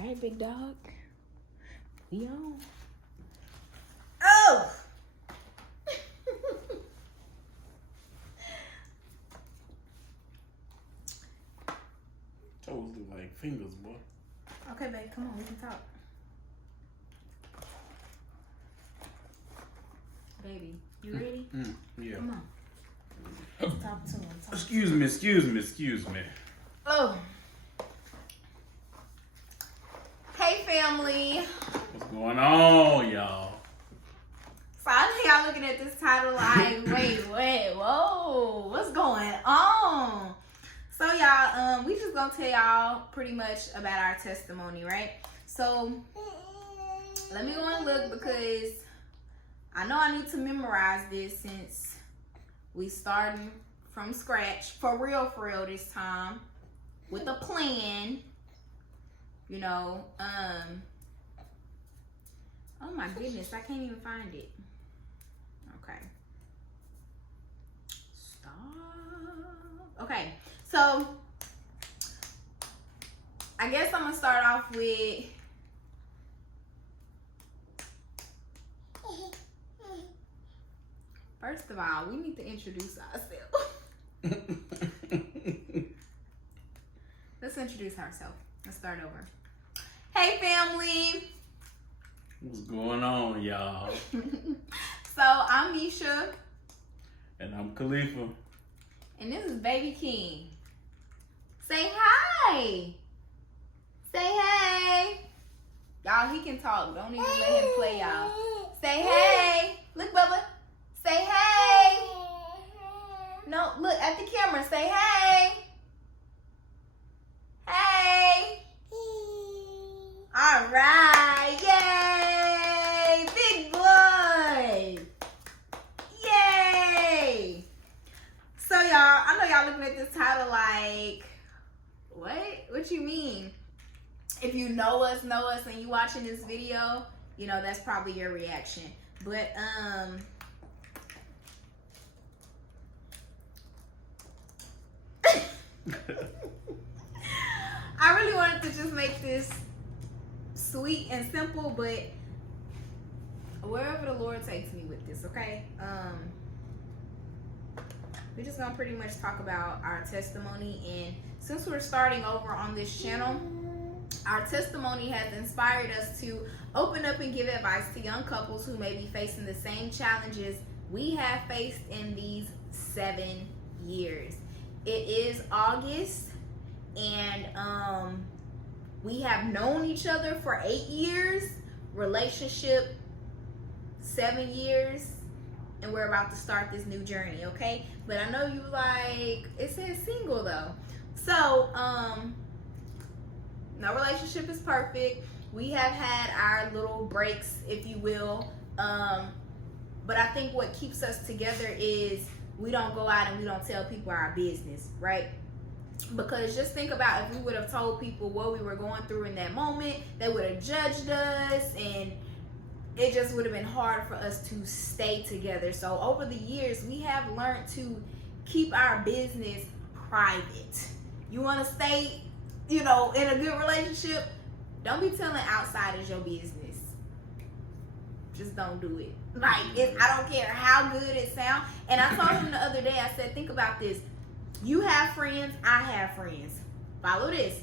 All right, big dog. We on. Oh! Toes look like fingers, boy. Okay, babe, come on, we can talk. Baby, you ready? Yeah. Come on. Let's talk to him. Excuse me. Oh. Hey, family. What's going on, y'all? So I know y'all looking at this title like, wait, whoa, what's going on? So y'all, we just gonna tell y'all pretty much about our testimony, right? So let me go and look because I know I need to memorize this since we starting from scratch for real this time with a plan, you know. Oh my goodness, I can't even find it. Okay. Stop. Okay, so I guess I'm gonna start off with first of all, we need to introduce ourselves. Let's introduce ourselves. Let's start over. Hey, family. What's going on, y'all? So I'm Misha. And I'm Khalifa. And this is Baby King. Say hi. Say hey. Y'all, he can talk. Don't even let him play, y'all. Say hey. Look, Bubba. Say hey. No, look at the camera. Say hey. Hey. All right. Yay. Big boy. Yay. So, y'all, I know y'all looking at this title like, what? What you mean? If you know us, and you watching this video, you know, that's probably your reaction. But, I really wanted to just make this sweet and simple, but wherever the Lord takes me with this, okay? We're just gonna pretty much talk about our testimony, and since we're starting over on this channel, our testimony has inspired us to open up and give advice to young couples who may be facing the same challenges we have faced in these 7 years. It is August, and we have known each other for 8 years, relationship 7 years, and we're about to start this new journey, okay? But I know you like, it says single though. So, no relationship is perfect. We have had our little breaks, if you will. But I think what keeps us together is we don't go out and we don't tell people our business, right? Because just think about if we would have told people what we were going through in that moment, they would have judged us, and it just would have been hard for us to stay together. So over the years, we have learned to keep our business private. You want to stay, you know, in a good relationship, don't be telling outsiders your business. Just don't do it. Like, I don't care how good it sounds. And I told him the other day, I said, think about this. You have friends, I have friends. Follow this.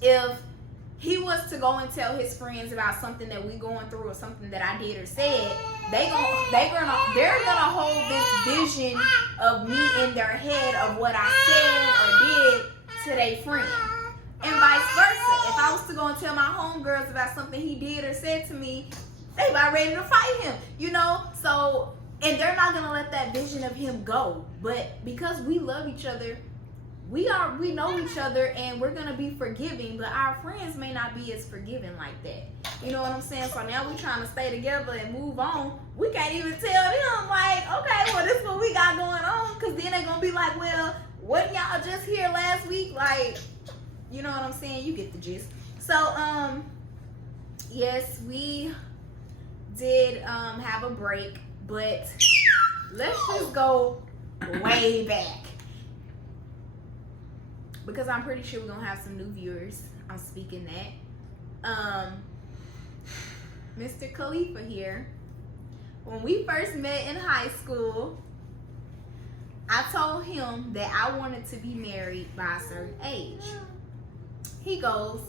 If he was to go and tell his friends about something that we going through or something that I did or said, they're gonna hold this vision of me in their head of what I said or did to their friend. And vice versa. If I was to go and tell my homegirls about something he did or said to me, they about ready to fight him, you know? So, and they're not gonna let that vision of him go. But because we love each other, we know each other, and we're gonna be forgiving, but our friends may not be as forgiving like that. You know what I'm saying? So now we're trying to stay together and move on. We can't even tell them, like, okay, well, this is what we got going on, because then they're gonna be like, well, wasn't y'all just here last week? Like, you know what I'm saying? You get the gist. So, yes, we did have a break, but let's just go way back, because I'm pretty sure we're gonna have some new viewers. I'm speaking that. Mr. Khalifa here. When we first met in high school, I told him that I wanted to be married by a certain age. He goes,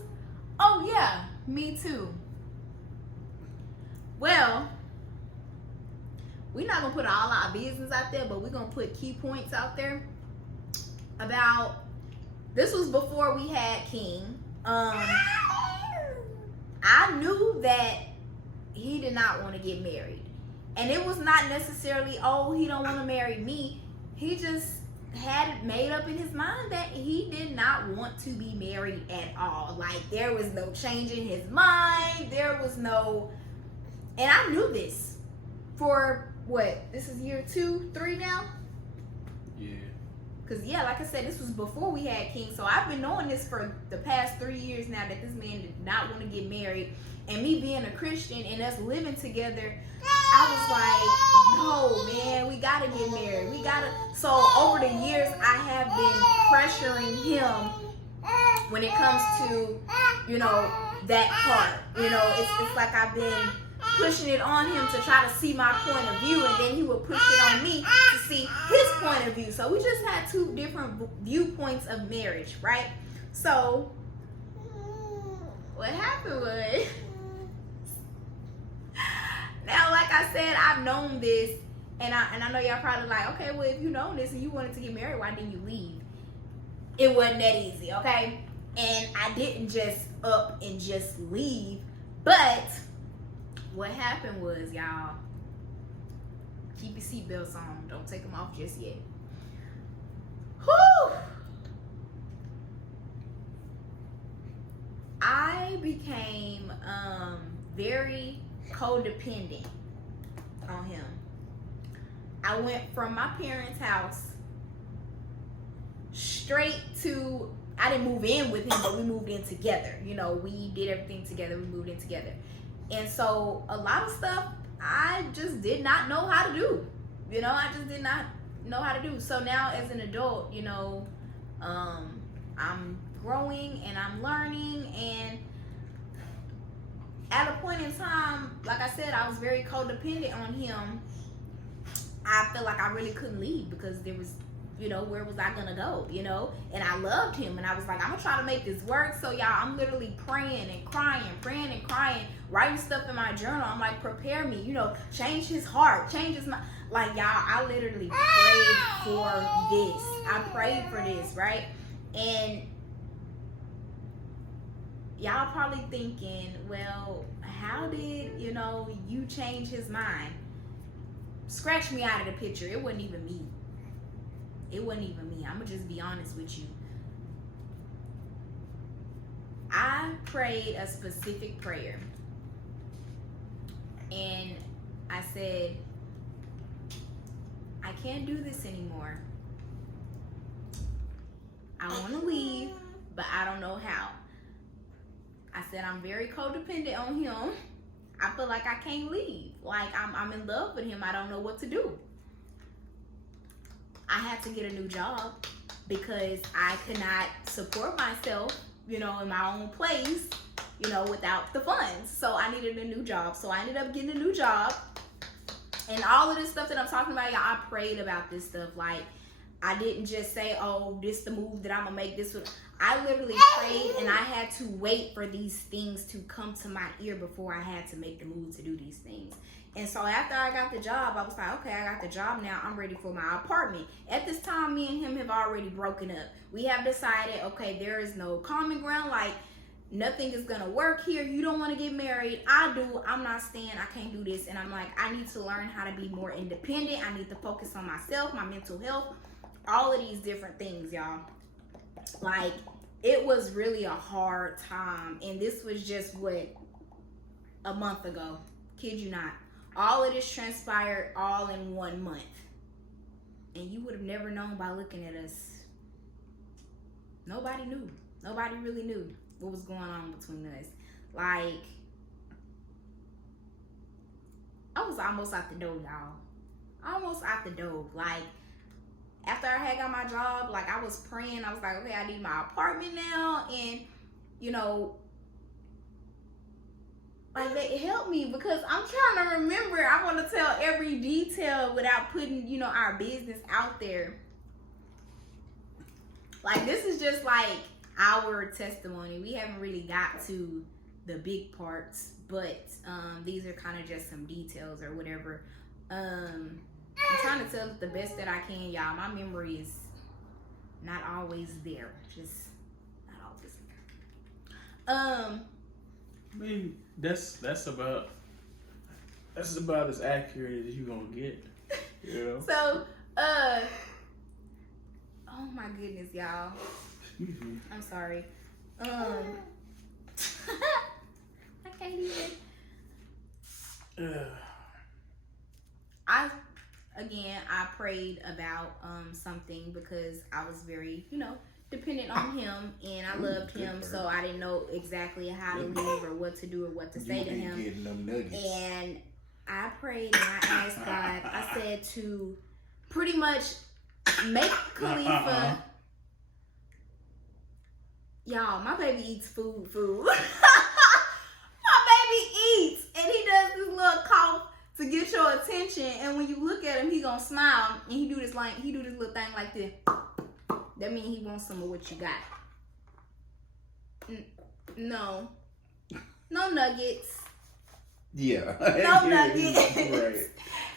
"Oh yeah, me too." Well, we're not gonna put all our business out there, but we're gonna put key points out there about. This was before we had King. I knew that he did not want to get married, and it was not necessarily, oh, he don't want to marry me. He just had it made up in his mind that he did not want to be married at all. Like, there was no change in his mind. There was no, and I knew this for what? This is year 2, 3 now? Yeah. Because, yeah, like I said, this was before we had King. So I've been knowing this for the past 3 years now, that this man did not want to get married. And me being a Christian and us living together, I was like, no, man, we got to get married. We got to. So over the years, I have been pressuring him when it comes to, you know, that part. You know, it's like I've been pushing it on him to try to see my point of view, and then he would push it on me to see his point of view. So we just had 2 different viewpoints of marriage, right? So what happened was, now, like I said, I've known this, and I know y'all probably like, okay, well, if you know this and you wanted to get married, why didn't you leave? It wasn't that easy, okay? And I didn't just up and just leave, but what happened was, y'all, keep your seatbelts on. Don't take them off just yet. Whew! I became very codependent on him. I went from my parents' house straight to, I didn't move in with him, but we moved in together. You know, we did everything together. We moved in together. And so a lot of stuff I just did not know how to do. You know, I just did not know how to do. So now as an adult, you know, I'm growing and I'm learning, and at a point in time, like I said, I was very codependent on him. I felt like I really couldn't leave because there was, you know, where was I gonna go, you know? And I loved him, and I was like, I'm gonna try to make this work. So y'all, I'm literally praying and crying, writing stuff in my journal. I'm like, prepare me, you know, change his heart, change his mind. Like, y'all, I literally prayed for this. I prayed for this, right? And y'all probably thinking, well, how did, you know, you change his mind? Scratch me out of the picture. It wasn't even me. It wasn't even me. I'm going to just be honest with you. I prayed a specific prayer. And I said, I can't do this anymore. I want to leave, but I don't know how. I said, I'm very codependent on him. I feel like I can't leave. Like, I'm in love with him. I don't know what to do. I had to get a new job because I could not support myself, you know, in my own place, you know, without the funds. So I needed a new job. So I ended up getting a new job. And all of this stuff that I'm talking about, y'all, I prayed about this stuff. Like, I didn't just say, oh, this the move that I'm going to make. This would. I literally prayed, and I had to wait for these things to come to my ear before I had to make the move to do these things. And so after I got the job, I was like, okay, I got the job now. I'm ready for my apartment. At this time, me and him have already broken up. We have decided, okay, there is no common ground. Like, nothing is going to work here. You don't want to get married. I do. I'm not staying. I can't do this. And I'm like, I need to learn how to be more independent. I need to focus on myself, my mental health, all of these different things, y'all. Like, it was really a hard time. And this was just, what, a month ago. Kid you not. All of this transpired all in 1 month. And you would have never known by looking at us. Nobody knew. Nobody really knew what was going on between us. Like, I was almost out the door, y'all. Almost out the door. Like, after I had got my job, like, I was praying. I was like, okay, I need my apartment now. And, you know, Like, they help me because I'm trying to remember. I want to tell every detail without putting, you know, our business out there. Like, this is just like our testimony. We haven't really got to the big parts, but these are kind of just some details or whatever. I'm trying to tell it the best that I can, y'all. My memory is not always there. Just not always there. I mean, that's about as accurate as you gonna get. You know? So, oh my goodness, y'all. Excuse me. I'm sorry. I can't even. I prayed about something because I was very, you know, dependent on him, and I loved him, so I didn't know exactly how to leave or what to do or what to say to him. Getting them nuggets. And I prayed and I asked God. I said to pretty much make Khalifa. Y'all, my baby eats food. My baby eats, and he does this little cough to get your attention. And when you look at him, he gonna smile, and he do this little thing like this. That means he wants some of what you got. No nuggets. Yeah. No nuggets. Right.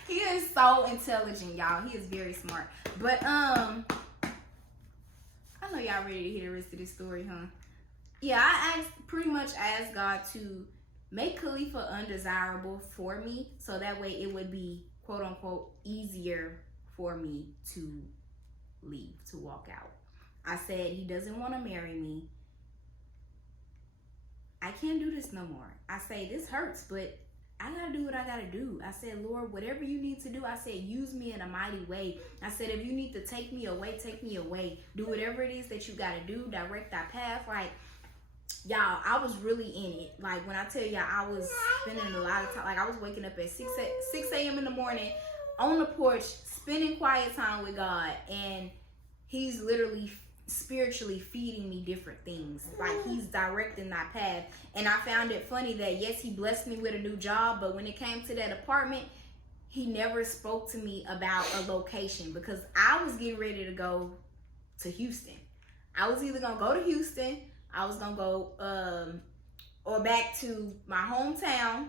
He is so intelligent, y'all. He is very smart. But I know y'all ready to hear the rest of this story, huh? Yeah, I pretty much asked God to make Khalifa undesirable for me, so that way it would be quote unquote easier for me to leave, to walk out. I said he doesn't want to marry me. I can't do this no more. I say this hurts, but I gotta do what I gotta do. I said, Lord, whatever you need to do, I said, use me in a mighty way. I said, if you need to take me away, take me away. Do whatever it is that you gotta do. Direct our path. Like, y'all, I was really in it. Like, when I tell y'all, I was spending a lot of time. Like, I was waking up at 6 a.m. in the morning on the porch, spending quiet time with God. And he's literally spiritually feeding me different things. Like, he's directing that path. And I found it funny that yes, he blessed me with a new job, but when it came to that apartment, he never spoke to me about a location, because I was getting ready to go to Houston. I was either gonna go to Houston, I was gonna go or back to my hometown,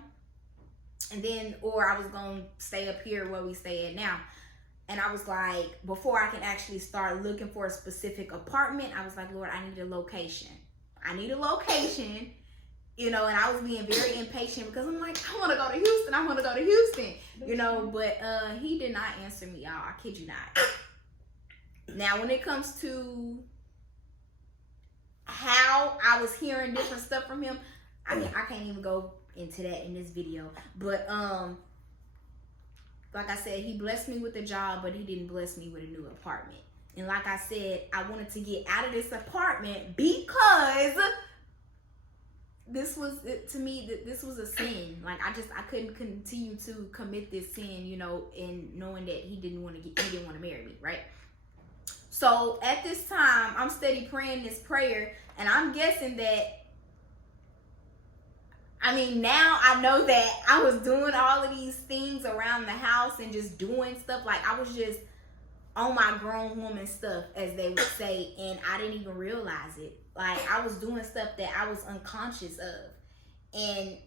and then or I was gonna stay up here where we stay at now. And I was like, before I can actually start looking for a specific apartment, I was like, Lord, I need a location. I need a location, you know, and I was being very impatient because I'm like, I want to go to Houston. I want to go to Houston, you know, but he did not answer me, y'all. I kid you not. Now, when it comes to how I was hearing different stuff from him, I can't even go into that in this video. But, like I said, he blessed me with a job, but he didn't bless me with a new apartment. And like I said, I wanted to get out of this apartment because this was, to me, this was a sin. Like, I couldn't continue to commit this sin, you know, and knowing that he didn't want to marry me, right? So at this time, I'm steady praying this prayer, and I'm guessing that, I mean, now I know that I was doing all of these things around the house and just doing stuff. Like, I was just on my grown woman stuff, as they would say, and I didn't even realize it. Like, I was doing stuff that I was unconscious of. And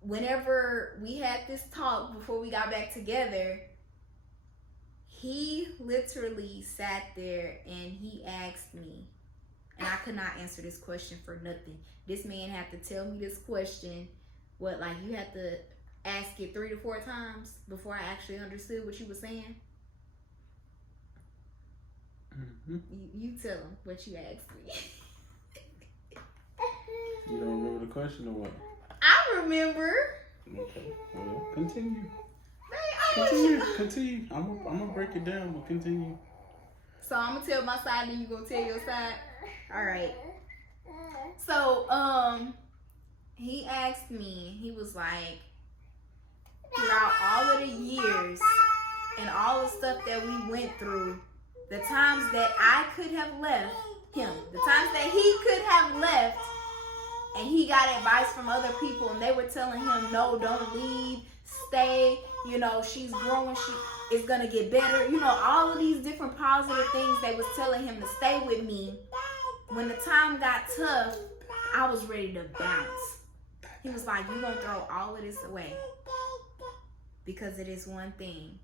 whenever we had this talk before we got back together, he literally sat there and he asked me, and I could not answer this question for nothing. This man had to tell me this question. What, like, you had to ask it 3 to 4 times before I actually understood what you were saying? Mm-hmm. You tell him what you asked me. You don't remember the question or what? I remember. Okay, well, continue. Man, Continue. I'm gonna break it down, but continue. So I'm gonna tell my side, then you gonna tell your side? All right. So, he asked me, he was like, throughout all of the years and all the stuff that we went through, the times that I could have left him, the times that he could have left, And he got advice from other people, and they were telling him, no, don't leave, stay. You know, she's growing, she is gonna get better. You know, all of these different positive things they was telling him to stay with me. When the time got tough, I was ready to bounce. He was like, you gonna throw all of this away because of this one thing.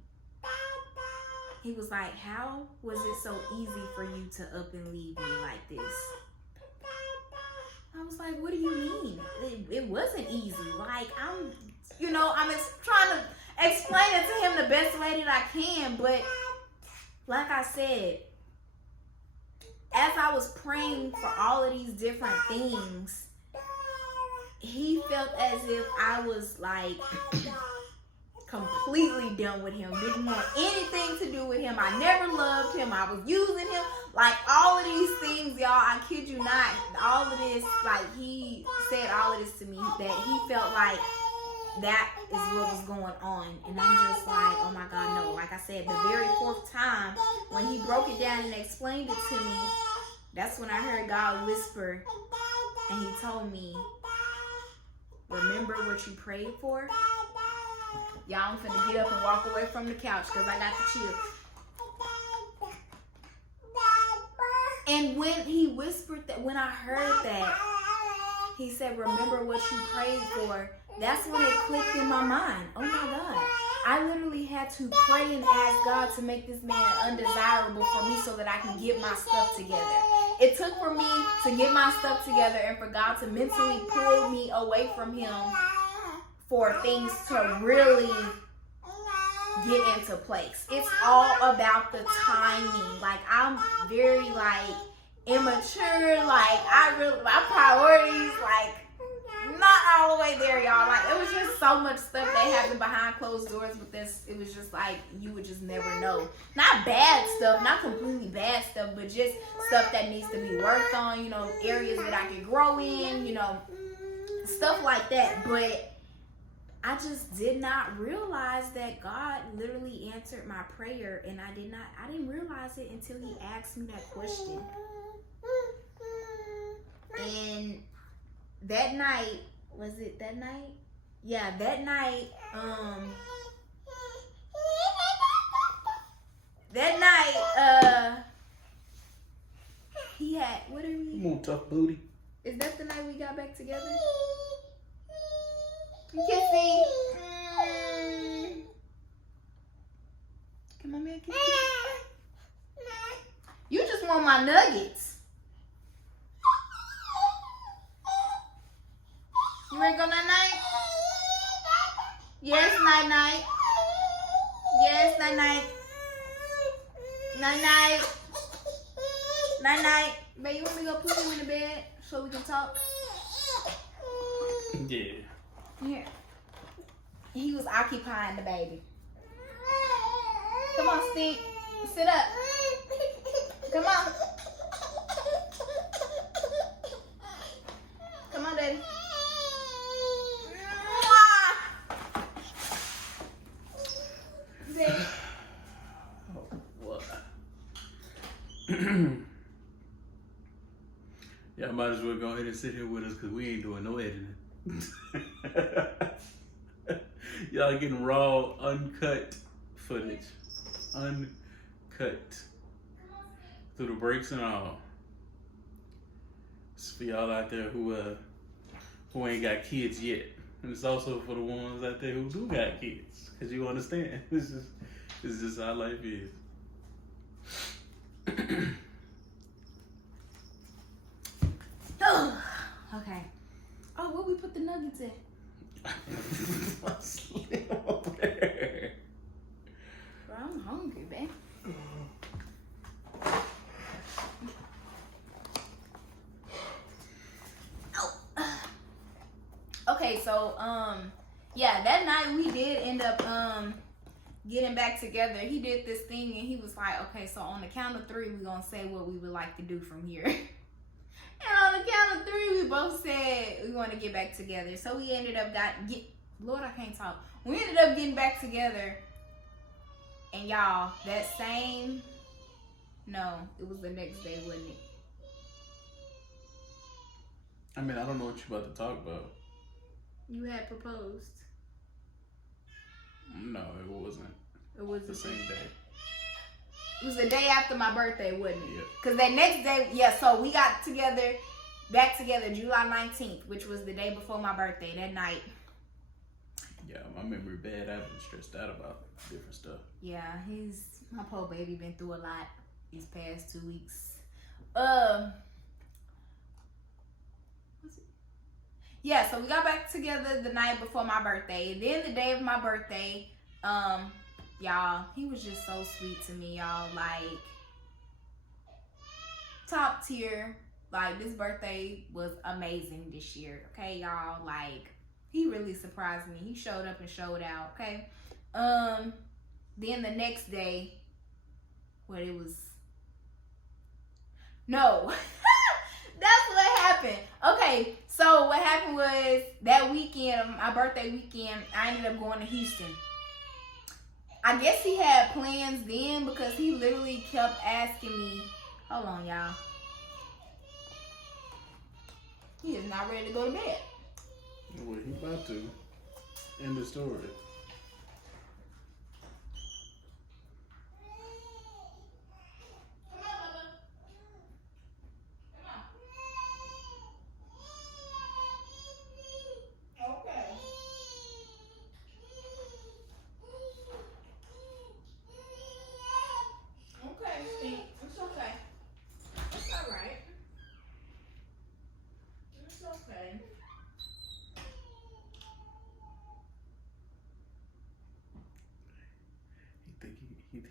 He was like, how was it so easy for you to up and leave me like this? I was like, what do you mean? It wasn't easy. Like, I'm trying to explain it to him the best way that I can. But like I said, as I was praying for all of these different things, he felt as if I was like completely done with him. Didn't want anything to do with him. I never loved him. I was using him. Like, all of these things, y'all, I kid you not, all of this, like, he said all of this to me, that he felt like that is what was going on. And I'm just like, oh my God, no. Like I said, the very fourth time, when he broke it down and explained it to me, that's when I heard God whisper, and he told me, remember what you prayed for? Y'all, I'm finna get up and walk away from the couch because I got to chill. And when he whispered that, when I heard that, he said, remember what you prayed for. That's when it clicked in my mind. Oh my God. I literally had to pray and ask God to make this man undesirable for me so that I can get my stuff together. It took for me to get my stuff together and for God to mentally pull me away from him for things to really get into place. It's all about the timing. Like, I'm very immature. My priorities, not all the way there, y'all. Like, it was just so much stuff that happened behind closed doors with this. It was just like, you would just never know. Not bad stuff, not completely bad stuff, but just stuff that needs to be worked on, areas that I could grow in, stuff like that. But I just did not realize that God literally answered my prayer, and I didn't realize it until he asked me that question. And that night, was it that night? Yeah, that night, he had, what are we? Come on, tough booty. Is that the night we got back together? Kissy. Come on, man, kiss me. You just want my nuggets. You ready to go night-night? Yes, night-night. Yes, night-night. Night-night. Night-night. Babe, you want me to go put you in the bed so we can talk? Yeah. Here. He was occupying the baby. Come on, Steve. Sit up. Come on. Come on, Daddy. Daddy. Oh, what? Y'all might as well go ahead and sit here with us because we ain't doing no editing. Y'all getting raw, uncut footage. Uncut. Through the breaks and all. It's for y'all out there who ain't got kids yet. And it's also for the ones out there who do got kids. Because you understand. This is just how life is. Okay. Oh, where we put the nuggets at? Over there. Bro, I'm hungry, babe. Oh. Okay, so yeah, that night we did end up getting back together. He did this thing and he was like, okay, so on the count of 3, we're gonna say what we would like to do from here. And on the count of 3, we both said we want to get back together. So we ended up Lord, I can't talk. We ended up getting back together. And y'all, no, it was the next day, wasn't it? I mean, I don't know what you're about to talk about. You had proposed. No, it wasn't. It was The same day. It was the day after my birthday, wasn't it? Yeah. Because that next day, yeah, so we got back together July 19th, which was the day before my birthday, that night. Yeah, my memory bad. I've been stressed out about different stuff. Yeah, my poor baby been through a lot these past 2 weeks. Yeah, so we got back together the night before my birthday. Then the day of my birthday, y'all, he was just so sweet to me, y'all. Like, top tier. Like, this birthday was amazing this year, okay, y'all? Like, he really surprised me. He showed up and showed out, okay? Then the next day, no. That's what happened. Okay, so what happened was that weekend, my birthday weekend, I ended up going to Houston. I guess he had plans then because he literally kept asking me, hold on, y'all. He is not ready to go to bed. Well, he about to. End the story.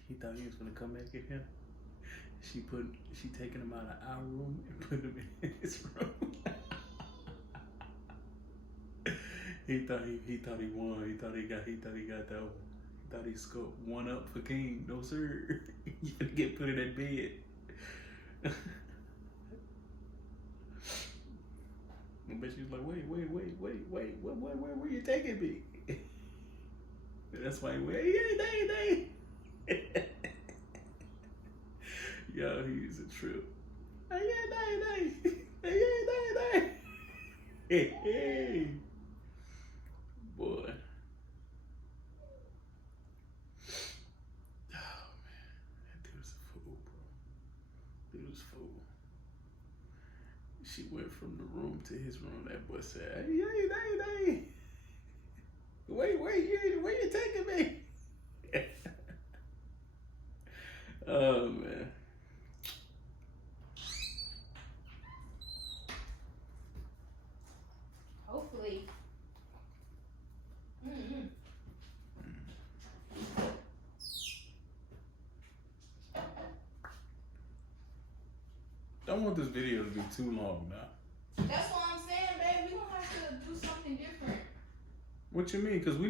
He thought he was gonna come back at him. She taking him out of our room and put him in his room. he thought he won. He thought he got that one. He thought he scored one up for King. No sir. You gonna get put in that bed. But she was like, wait, where you taking me? That's why he went, hey. Yo, he's a trip. Hey. Boy. Oh, man. That dude was a fool, bro. Dude was a fool. She went from the room to his room. That boy said, hey. Wait, where you taking me? Oh, man. Hopefully. Don't want this video to be too long now. That's what I'm saying, babe. We're gonna have to do something different. What you mean? Cause we're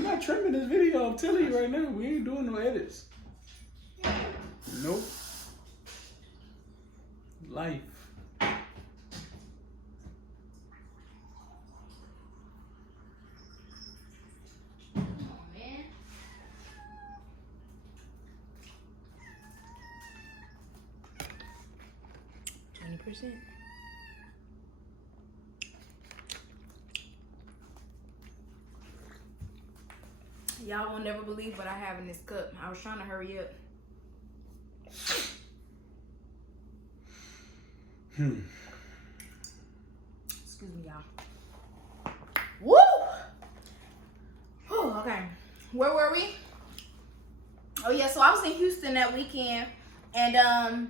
not trimming this video. I'm telling you right now, we ain't doing no edits. Nope. Life. Come on, man. %. Y'all will never believe what I have in this cup. I was trying to hurry up. Excuse me, y'all. Woo! Whew, okay. Where were we? Oh yeah, so I was in Houston that weekend, and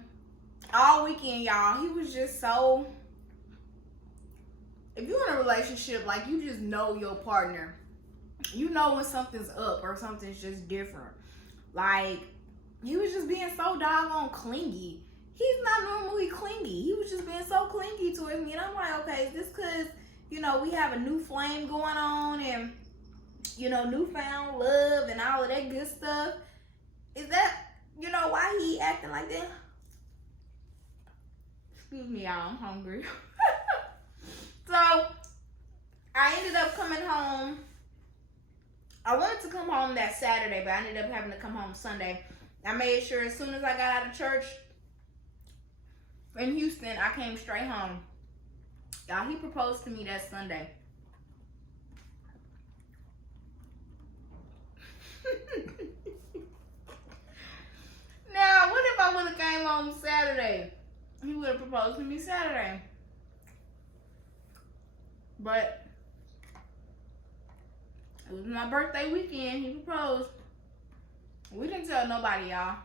all weekend, y'all, he was just so. If you're in a relationship, like, you just know your partner. You know when something's up or something's just different. Like, he was just being so doggone clingy. He's not normally clingy. He was just being so clingy towards me. And I'm like, okay, is this because, you know, we have a new flame going on and, you know, newfound love and all of that good stuff? Is that, you know, why he acting like that? Excuse me, y'all. I'm hungry. So, I ended up coming home. I wanted to come home that Saturday, but I ended up having to come home Sunday. I made sure as soon as I got out of church in Houston, I came straight home. Y'all, he proposed to me that Sunday. Now, what if I would have came home Saturday? He would have proposed to me Saturday. But it was my birthday weekend. He proposed. We didn't tell nobody, y'all.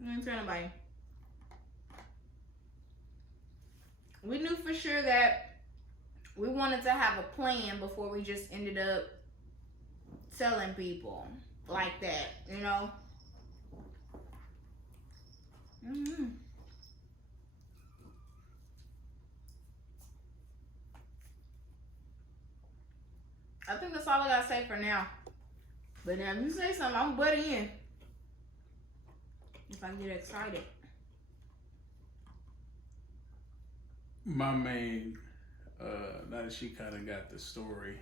We didn't tell nobody. We knew for sure that we wanted to have a plan before we just ended up telling people like that, you know? Mm-hmm. I think that's all I gotta say for now. But now if you say something, I'm butt in. If I get excited. My main, now that she kind of got the story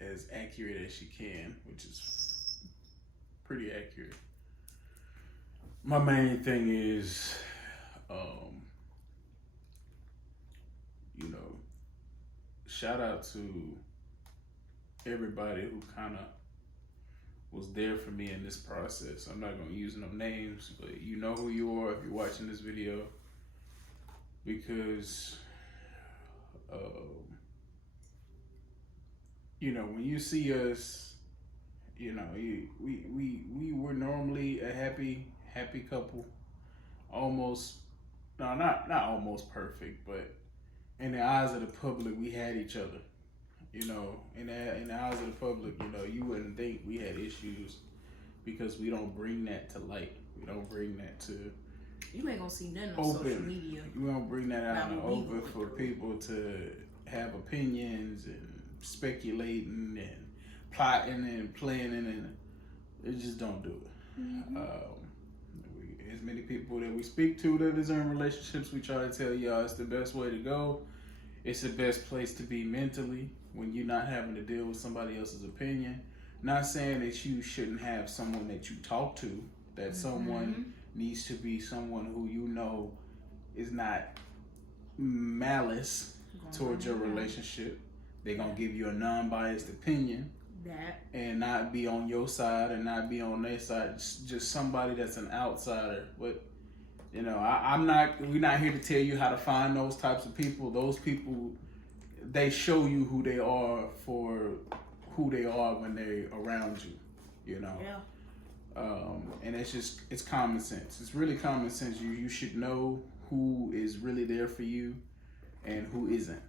as accurate as she can, which is pretty accurate. My main thing is, you know, shout out to everybody who kind of was there for me in this process. I'm not going to use no names, but you know who you are if you're watching this video. Because, you know, when you see us, you know, we were normally a happy couple. Almost, no, not almost perfect, but in the eyes of the public, we had each other. You know, in the eyes of the public, you know, you wouldn't think we had issues because we don't bring that to light. We don't bring that to You ain't gonna see nothing on open. social media. You don't bring that out in the Not what we open going for through. people to have opinions and speculating and plotting and planning, and they just don't do it. Mm-hmm. As many people that we speak to that is in relationships, we try to tell y'all it's the best way to go. It's the best place to be mentally when you're not having to deal with somebody else's opinion. Not saying that you shouldn't have someone that you talk to, that someone needs to be someone who you know is not malice towards your relationship. They're going to give you a non-biased opinion. That. And not be on your side and not be on their side. Just somebody that's an outsider. But, you know, we're not here to tell you how to find those types of people. Those people, they show you who they are for who they are when they're around you, you know. Yeah. And it's common sense. It's really common sense. You should know who is really there for you and who isn't.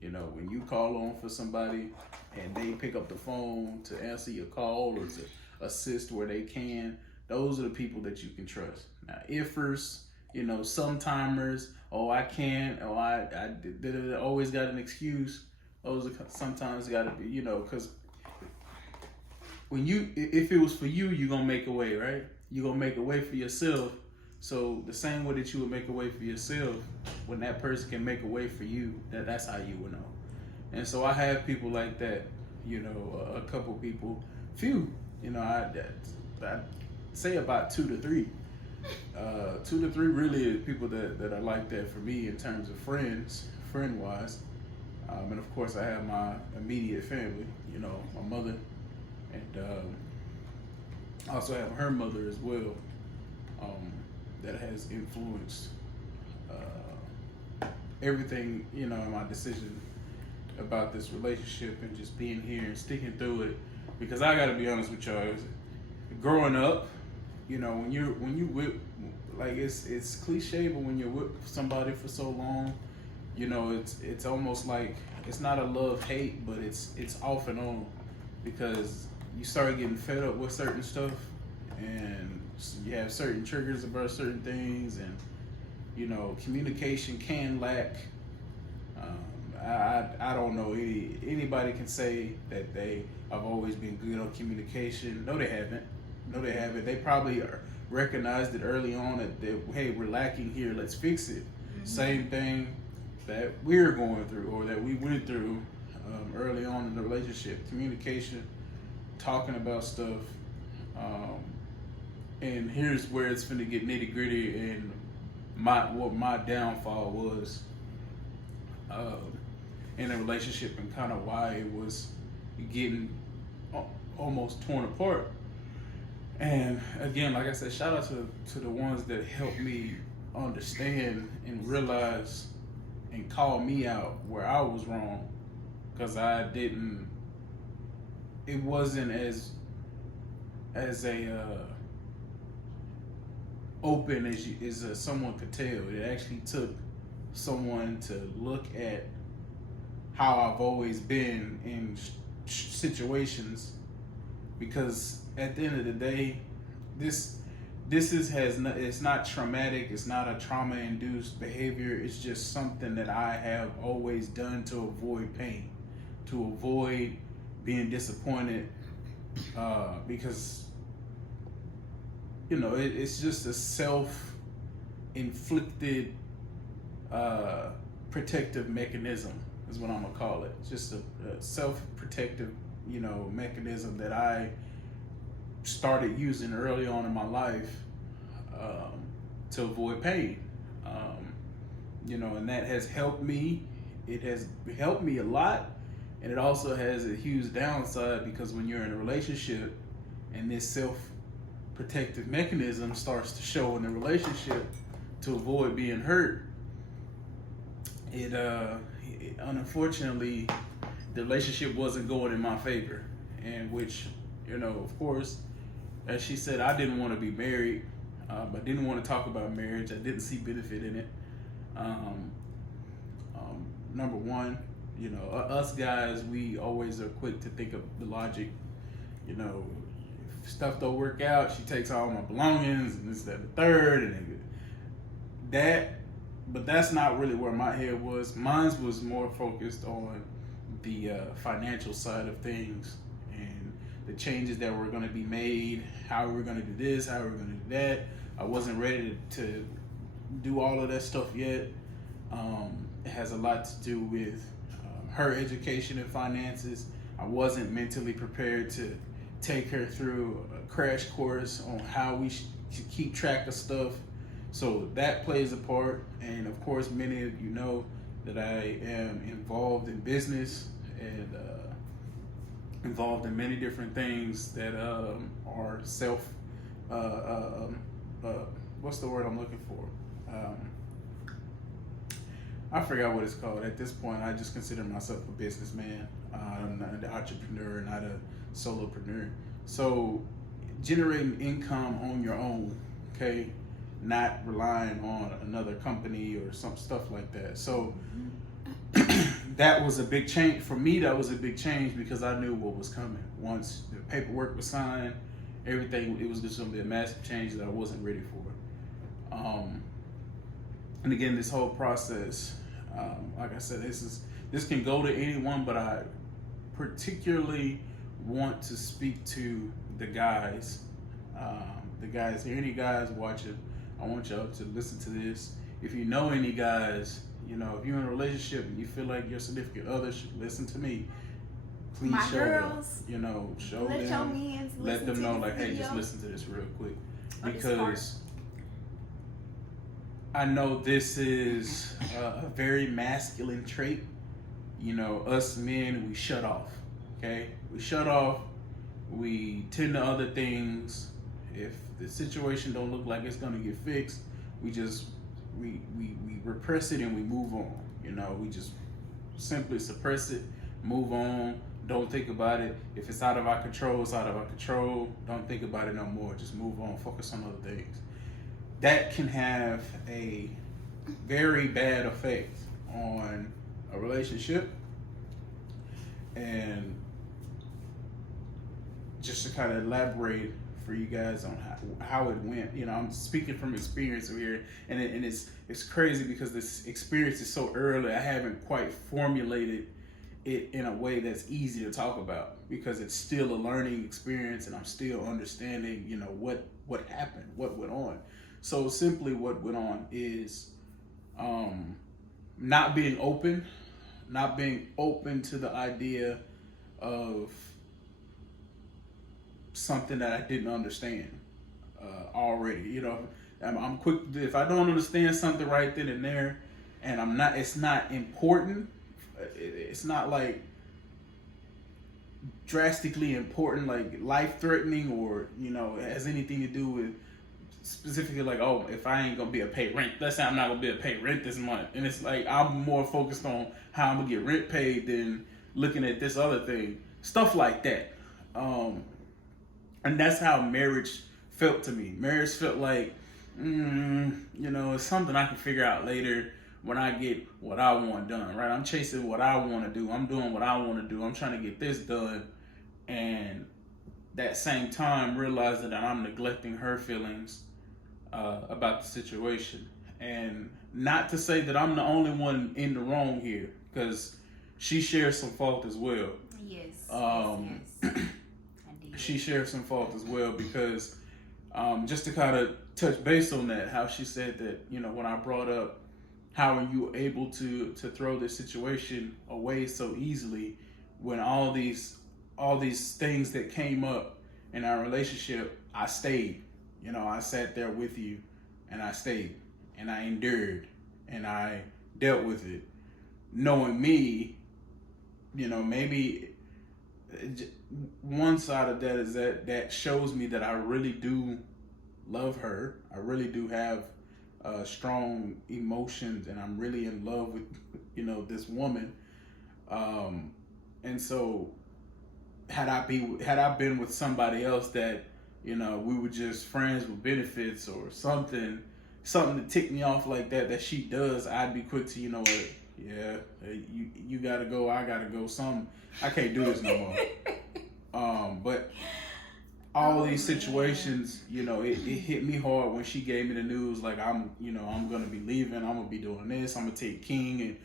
You know, when you call on for somebody and they pick up the phone to answer your call or to assist where they can, those are the people that you can trust. Now, ifers, you know, sometimers, oh, I can't, oh, I always got an excuse. Those are sometimes got to be, you know, because if it was for you, you're going to make a way, right? You're going to make a way for yourself. So the same way that you would make a way for yourself, when that person can make a way for you, that's how you will know. And so I have people like that, you know, a couple people, few, you know, I say about 2 to 3. 2 to 3 really is people that are like that for me in terms of friend-wise. And of course I have my immediate family, you know, my mother, and I also have her mother as well, that has influenced everything, you know, in my decision about this relationship and just being here and sticking through it. Because I gotta be honest with y'all, growing up, you know, when you with, like, it's cliche, but when you're with somebody for so long, you know, it's almost like it's not a love-hate, but it's off and on, because you start getting fed up with certain stuff and you have certain triggers about certain things, and you know, communication can lack. I don't know anybody can say that they have always been good on communication. No, they haven't. They probably recognized it early on that hey, we're lacking here. Let's fix it. Mm-hmm. Same thing that we're going through or that we went through early on in the relationship. Communication, talking about stuff. And here's where it's finna get nitty gritty, and what my downfall was in a relationship, and kind of why it was getting almost torn apart. And again, like I said, shout out to the ones that helped me understand and realize and call me out where I was wrong, because it wasn't as open as someone could tell. It actually took someone to look at how I've always been in situations, because at the end of the day, it's not traumatic. It's not a trauma-induced behavior. It's just something that I have always done to avoid pain, to avoid being disappointed, because it's just a self-inflicted protective mechanism is what I'm gonna call it. It's just a self-protective mechanism that I started using early on in my life to avoid pain, and that has helped me. It has helped me a lot, and it also has a huge downside, because when you're in a relationship and this self-protective mechanism starts to show in the relationship to avoid being hurt, it unfortunately, the relationship wasn't going in my favor, and which, of course, as she said, I didn't want to be married. I didn't want to talk about marriage. I didn't see benefit in it. Number one, us guys, we always are quick to think of the logic. If stuff don't work out, she takes all my belongings and this, that, and the third, and that. But that's not really where my head was. Mine was more focused on the financial side of things, and the changes that were going to be made, how we were going to do this, how we were going to do that. I wasn't ready to do all of that stuff yet. It has a lot to do with her education and finances. I wasn't mentally prepared to take her through a crash course on how we should keep track of stuff. So that plays a part. And of course, many of you know that I am involved in business and involved in many different things that are what's the word I'm looking for? I forgot what it's called. At this point, I just consider myself a businessman. I'm not an entrepreneur, not a solopreneur. So generating income on your own, okay? Not relying on another company or some stuff like that. So that was a big change for me. That was a big change, because I knew what was coming. Once the paperwork was signed, everything, it was just going to be a massive change that I wasn't ready for. And again, this whole process, like I said, this can go to anyone, but I particularly want to speak to the guys. Any guys watching, I want y'all to listen to this. If you know any guys, if you're in a relationship and you feel like your significant other should listen to me, please My show girls, them. Show let them. your mans Let them listen know, to like, this hey, just video. listen to this real quick, Or this because I know this is a very masculine trait. Us men, we shut off. Okay, we shut off. We tend to other things. If the situation don't look like it's gonna get fixed, we repress it and we move on. We just simply suppress it, move on, don't think about it. If it's out of our control, it's out of our control. Don't think about it no more. Just move on, focus on other things. That can have a very bad effect on a relationship. And just to kind of elaborate for you guys on how it went, I'm speaking from experience over here, and it's crazy because this experience is so early. I haven't quite formulated it in a way that's easy to talk about, because it's still a learning experience, and I'm still understanding, what happened, what went on. So simply, what went on is not being open to the idea of something that I didn't understand already. I'm quick. If I don't understand something right then and there, and it's not important. It's not like drastically important, like life threatening, or it has anything to do with specifically like, oh, if I ain't gonna be able to pay rent, let's say I'm not gonna be able to pay rent this month, and it's like I'm more focused on how I'm gonna get rent paid than looking at this other thing, stuff like that. And that's how marriage felt to me. Marriage felt like, it's something I can figure out later when I get what I want done, right? I'm chasing what I want to do. I'm doing what I want to do. I'm trying to get this done. And that same time, realizing that I'm neglecting her feelings about the situation. And not to say that I'm the only one in the wrong here, because she shares some fault as well. Yes. Yes. She shares some fault as well, because just to kind of touch base on that, how she said that, when I brought up how are you able to throw this situation away so easily when all these things that came up in our relationship, I stayed. I sat there with you, and I stayed, and I endured, and I dealt with it, knowing me, maybe one side of that is that shows me that I really do love her. I really do have strong emotions, and I'm really in love with this woman. And so had I been with somebody else that we were just friends with benefits or something to tick me off like that she does, I'd be quick to you gotta go, I gotta go, I can't do this no more. But all these situations, it hit me hard when she gave me the news, like I'm gonna be leaving, I'm gonna be doing this, I'm gonna take King,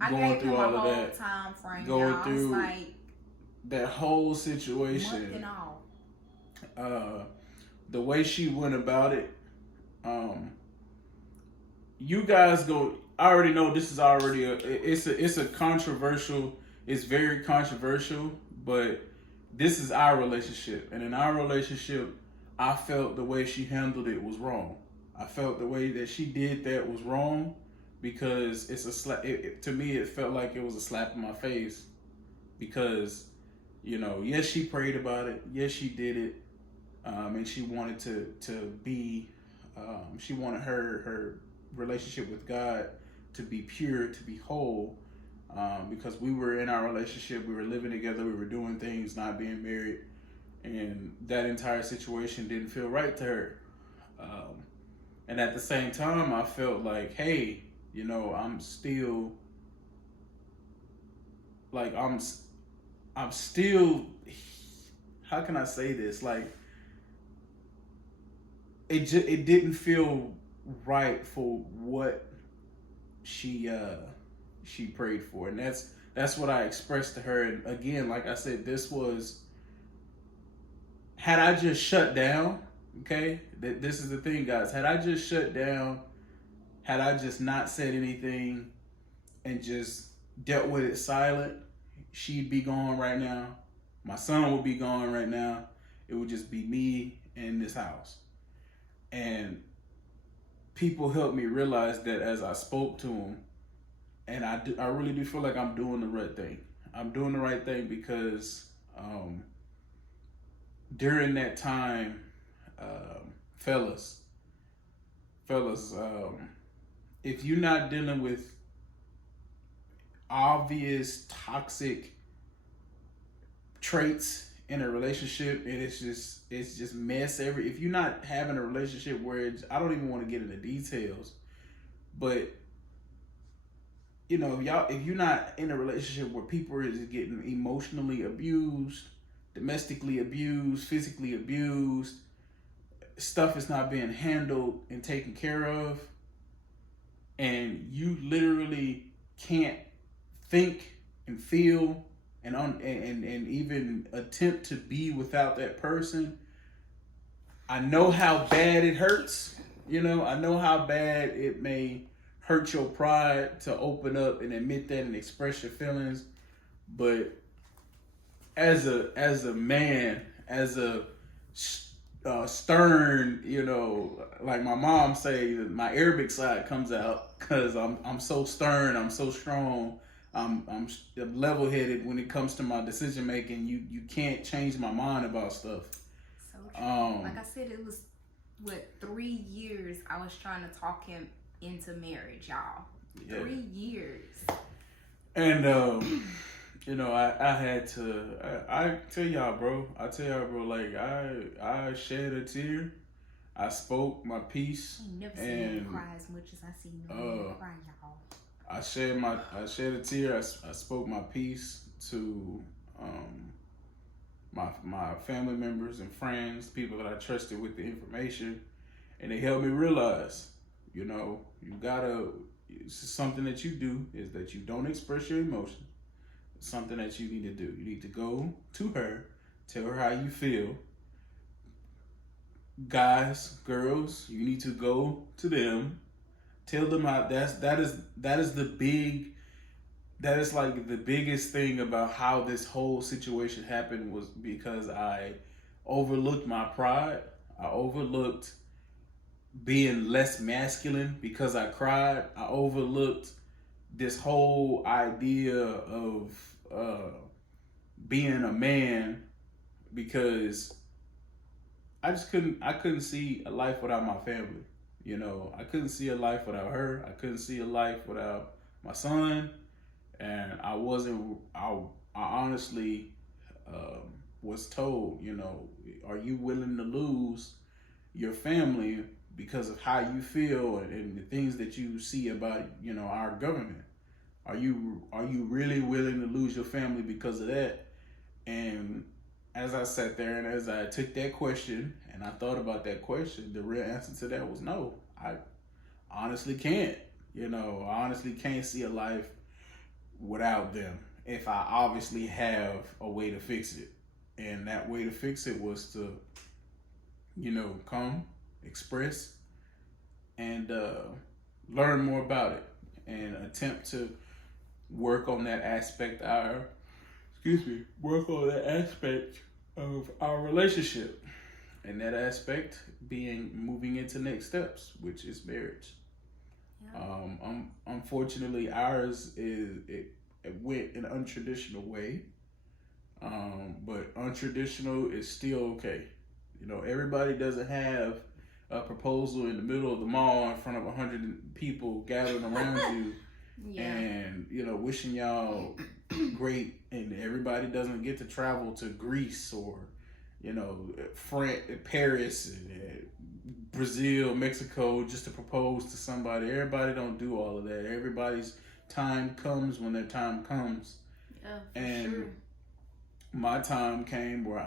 and going through all of that, time frame, going through like, that whole situation, month and all. the way she went about it, you guys go. I already know this is already it's very controversial, but this is our relationship, and in our relationship, I felt the way she handled it was wrong. I felt the way that she did that was wrong, because it's a slap. To me, it felt like it was a slap in my face, because yes, she prayed about it, yes, she did it, and she wanted to be, she wanted her relationship with God to be pure, to be whole. Because we were in our relationship, we were living together, we were doing things, not being married, and that entire situation didn't feel right to her. And at the same time, I felt like, hey, I'm still, like, I'm still, how can I say this? Like, it didn't feel right for what she prayed for, and that's what I expressed to her. And again, like I said, this was, had I just shut down, okay, this is the thing, guys, had I just shut down, had I just not said anything and just dealt with it silent, she'd be gone right now, my son would be gone right now, it would just be me in this house. And people helped me realize that as I spoke to him. And I really do feel like I'm doing the right thing. I'm doing the right thing because during that time, fellas, if you're not dealing with obvious toxic traits in a relationship, and it's just mess. If you're not having a relationship where I don't even want to get into details, but if you're not in a relationship where people is getting emotionally abused, domestically abused, physically abused, stuff is not being handled and taken care of, and you literally can't think and feel and even attempt to be without that person, I know how bad it hurts. I know how bad it may hurt your pride to open up and admit that and express your feelings. But as a man, as a stern, you know, like my mom say, my Arabic side comes out because I'm so stern, I'm so strong, I'm level headed when it comes to my decision making. You can't change my mind about stuff. So true. Like I said, it was 3 years I was trying to talk him into marriage, y'all. Yeah. 3 years. And you know, I had to. I tell y'all, bro. Like I shed a tear. I spoke my piece. I ain't never seen you cry as much as I seen you cry, y'all. I shed a tear. I spoke my piece to my family members and friends, people that I trusted with the information, and they helped me realize, you know, you gotta. It's something that you do is that you don't express your emotions. Something that you need to do. You need to go to her, tell her how you feel. Guys, girls, you need to go to them, tell them how that is like the biggest thing about how this whole situation happened was because I overlooked my pride. I overlooked being less masculine because I cried. I overlooked this whole idea of being a man because I couldn't see a life without my family. You know, I couldn't see a life without her. I couldn't see a life without my son. And I honestly was told, you know, are you willing to lose your family because of how you feel and the things that you see about, you know, our government? Are you really willing to lose your family because of that? And as I sat there and as I took that question and I thought about that question, the real answer to that was no. I honestly can't. You know, I honestly can't see a life without them if I obviously have a way to fix it. And that way to fix it was to, you know, come, express, and learn more about it and attempt to work on that aspect of our relationship, and that aspect being moving into next steps, which is marriage. Yeah. Unfortunately, ours it went an untraditional way, but untraditional is still okay. You know, everybody doesn't have a proposal in the middle of the mall in front of 100 people gathered around you. Yeah. And, you know, wishing y'all great, and everybody doesn't get to travel to Greece or, you know, Paris and Brazil, Mexico just to propose to somebody. Everybody don't do all of that. Everybody's time comes when their time comes. Yeah, and sure. My time came where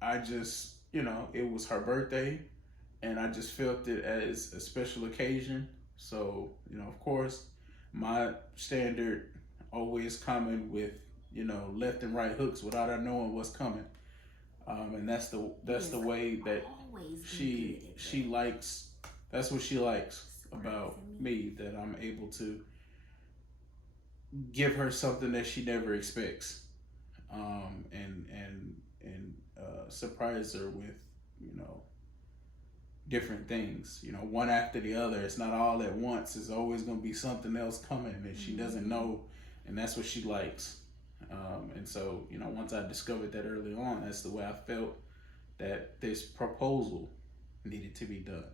I just, you know, it was her birthday and I just felt it as a special occasion. So, you know, of course, my standard always coming with, you know, left and right hooks without her knowing what's coming. And that's the way that she likes. That's what she likes about me, that I'm able to give her something that she never expects, and surprise her with, you know, different things, you know, one after the other. It's not all at once. It's always going to be something else coming that she doesn't know, and that's what she likes. And so, you know, once I discovered that early on, that's the way I felt that this proposal needed to be done.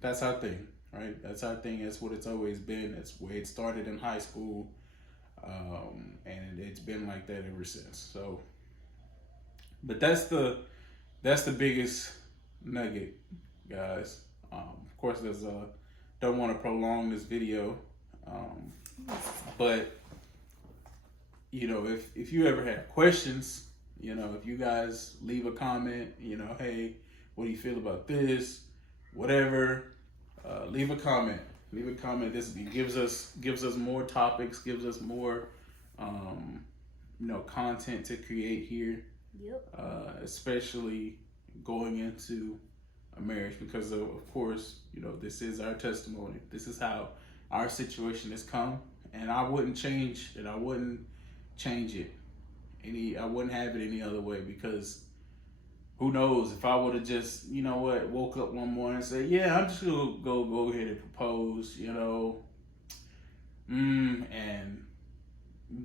That's our thing, right? That's our thing. That's what it's always been. That's where it started in high school, and it's been like that ever since. So, but that's the biggest nugget, guys. Of course, there's don't want to prolong this video, but you know, if you ever have questions, you know, if you guys leave a comment, you know, hey, what do you feel about this, whatever, leave a comment. This gives us more topics, gives us more you know, content to create here. Yep. Especially going into a marriage, because of course, you know, this is our testimony. This is how our situation has come, and I wouldn't change it. I wouldn't change it I wouldn't have it any other way, because who knows if I would have just, you know what, woke up one morning and said, yeah, I'm just gonna go ahead and propose, you know, and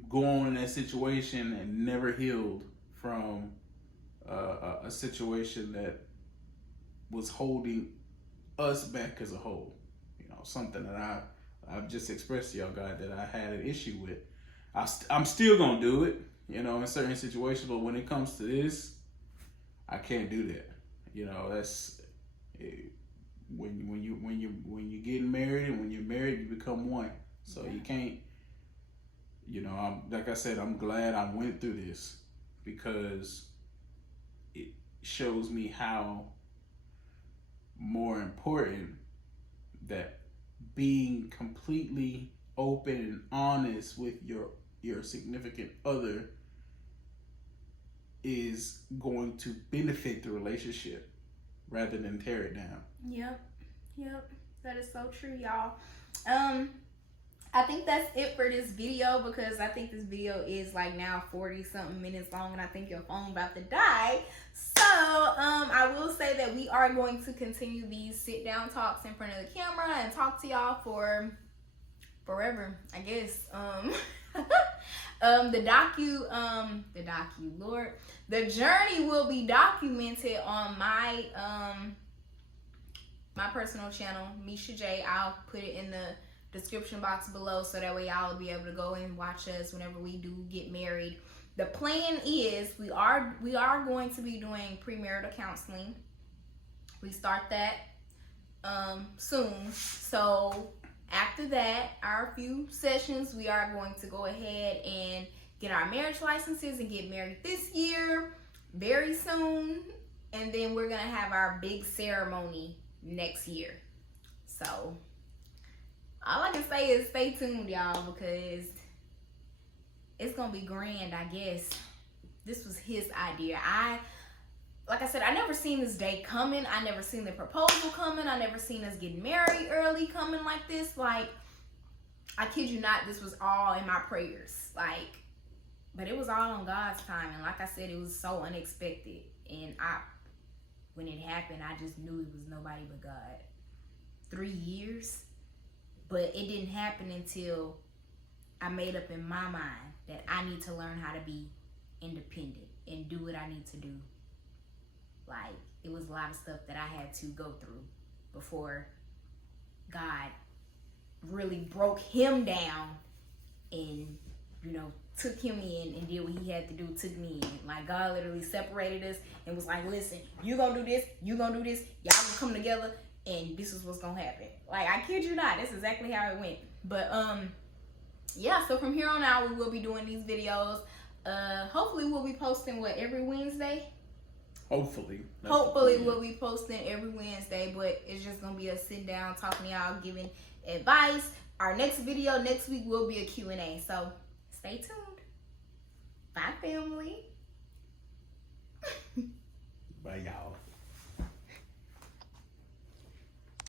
go on in that situation and never healed from a situation that was holding us back as a whole. You know, something that I've just expressed to y'all, God, that I had an issue with. I'm still gonna do it, you know, in certain situations, but when it comes to this, I can't do that. You know, that's when you getting married, and when you're married, you become one. So you can't. You know, like I said, I'm glad I went through this because it shows me how more important that being completely open and honest with your significant other is going to benefit the relationship rather than tear it down. Yep. That is so true, y'all. I think that's it for this video because I think this video is like now 40 something minutes long and I think your phone about to die. So I will say that we are going to continue these sit down talks in front of the camera and talk to y'all for forever, I guess. The journey will be documented on my my personal channel, Misha J. I'll put it in the description box below so that way y'all will be able to go and watch us whenever we do get married. The plan is we are going to be doing premarital counseling. We start that soon. So after that, our few sessions, we are going to go ahead and get our marriage licenses and get married this year, very soon. And then we're gonna have our big ceremony next year. So all I can say is stay tuned, y'all, because it's gonna be grand, I guess. This was his idea. Like I said, I never seen this day coming. I never seen the proposal coming. I never seen us getting married early coming like this. Like, I kid you not, this was all in my prayers. Like, but it was all on God's time. And like I said, it was so unexpected. And when it happened, I just knew it was nobody but God. 3 years. But it didn't happen until I made up in my mind that I need to learn how to be independent and do what I need to do. Like, it was a lot of stuff that I had to go through before God really broke him down and, you know, took him in and did what he had to do, took me in. Like, God literally separated us and was like, listen, you gonna do this, you gonna do this, y'all gonna come together, and this is what's gonna happen. Like, I kid you not, that's exactly how it went. But yeah, so from here on out, we will be doing these videos. Hopefully we'll be posting every Wednesday. Hopefully we'll be posting every Wednesday, but it's just gonna be a sit down talking to y'all, giving advice. Our next video next week will be a Q&A, so stay tuned. Bye, family. Bye, y'all.